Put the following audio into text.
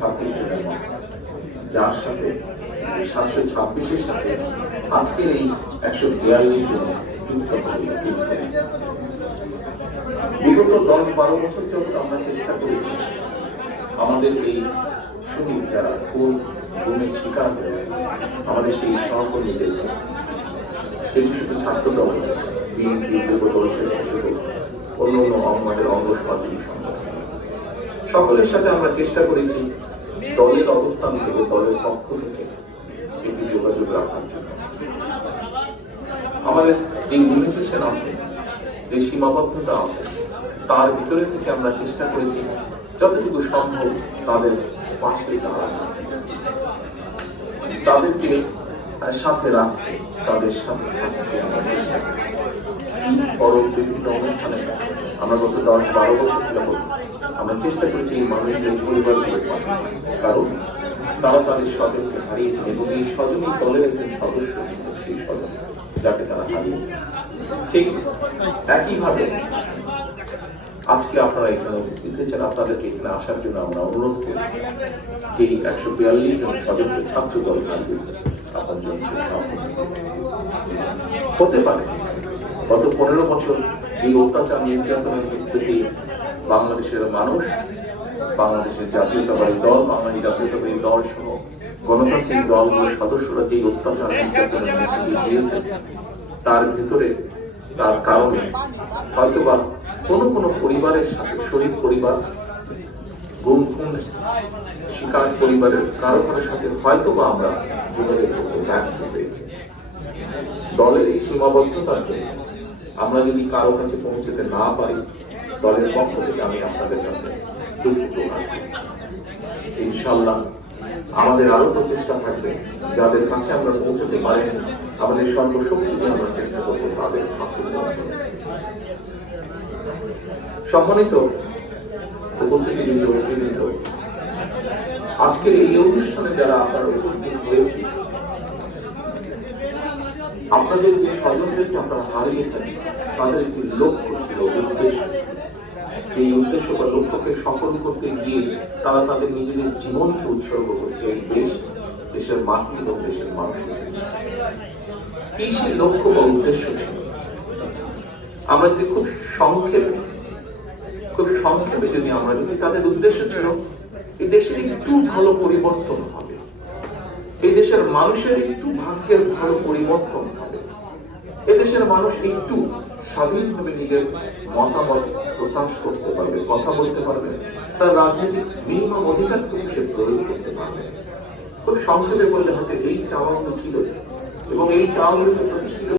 সাথে যার সাথে 726-এর সাথে আজকের এই 142 জন যুক্ত বিগত 10-12 বছর যাবত আমরা চেষ্টা করেছি আমাদের এই শহীদ যারা খুব গুণের শিকার হয়েছে আমাদের সেই সহকর্মীদের এটি শুধু ছাত্র দল বিএনপি যুব দলের অন্য অন্য আমাদের অঙ্গসমাজী সকলের সাথে আমরা চেষ্টা করেছি দলের অবস্থান থেকে দলের পক্ষ থেকে একটি যোগাযোগ রাখার জন্য আমাদের যে লিমিটেশন আছে যে সীমাবদ্ধতা আছে তার ভিতরে থেকে আমরা চেষ্টা করেছি যতটুকু সম্ভব তাদের পাশে দাঁড়ানো তাদেরকে সাথে রাখতে তাদের সাথে পরম বিভিন্ন অনুষ্ঠানে আমরা গত 10-12 বছর ছিল আমরা চেষ্টা করেছি এই মানুষদের পরিবারগুলোর পাশে কারণ তারা তাদের স্বজনকে হারিয়েছেন এবং এই স্বজনই দলের একজন সদস্য সেই স্বজন যাকে তারা হারিয়েছে ঠিক একইভাবে আজকে আপনারা এখানে উপস্থিত হয়েছেন আপনাদেরকে এখানে আসার জন্য আমরা অনুরোধ করি যে 142 জন স্বজনকে ছাত্র দল হারিয়েছে আপনার জন্য হতে পারে গত 15 বছর এই অত্যাচার নির্যাতনের ক্ষেত্রে বাংলাদেশের মানুষ বাংলাদেশের জাতীয়তাবাদী দল বাঙালি জাতীয়তাবাদী দল সহ গণতান্ত্রিক দলগুলোর সদস্যরা যে অত্যাচার নির্যাতনের মধ্যে দিয়েছে তার ভিতরে তার কারণে হয়তোবা কোনো পরিবারের সাথে শহীদ পরিবার গুম খুন শিকার পরিবারের কারো সাথে হয়তোবা আমরা যোগাযোগ করতে ব্যর্থ হয়েছি দলের এই সীমাবদ্ধতার জন্য আমরা যদি কারো কাছে পৌঁছতে না পারি দলের পক্ষ থেকে আমি আপনাদের কাছে দুঃখিত ইনশাআল্লাহ আমাদের আরো প্রচেষ্টা থাকবে যাদের কাছে আমরা পৌঁছতে পারি আমাদের সর্বশক্তি দিয়ে আমরা চেষ্টা করবো তাদের সম্মানিত উপস্থিতি আজকের এই অনুষ্ঠানে যারা আপনারা উপস্থিত হয়েছে আপনাদের যে স্বজনদেরকে আপনারা হারিয়েছেন তাদের একটি লক্ষ্য ছিল উদ্দেশ্য এই উদ্দেশ্য বা লক্ষ্যকে সফল করতে গিয়ে তারা তাদের নিজেদের জীবনকে উৎসর্গ করছে এই দেশের মাটি এবং দেশের মানুষের এই সেই লক্ষ্য বা উদ্দেশ্য আমরা যদি খুব সংক্ষেপে যদি আমরা যদি তাদের উদ্দেশ্য ছিল এই দেশের একটু ভালো পরিবর্তন হবে এই দেশের মানুষের একটু ভাগ্যের ভালো পরিবর্তন হবে এদেশের মানুষ একটু স্বাধীনভাবে নিজের মতামত প্রকাশ করতে পারবে কথা বলতে পারবে তার রাজনৈতিক মিনিমাম অধিকারটুকু সে প্রয়োগ করতে পারবে খুব সংক্ষেপে বললে হতে এই চাওয়াগুলো ছিল এবং এই চাওয়াগুলোকে প্রতিষ্ঠিত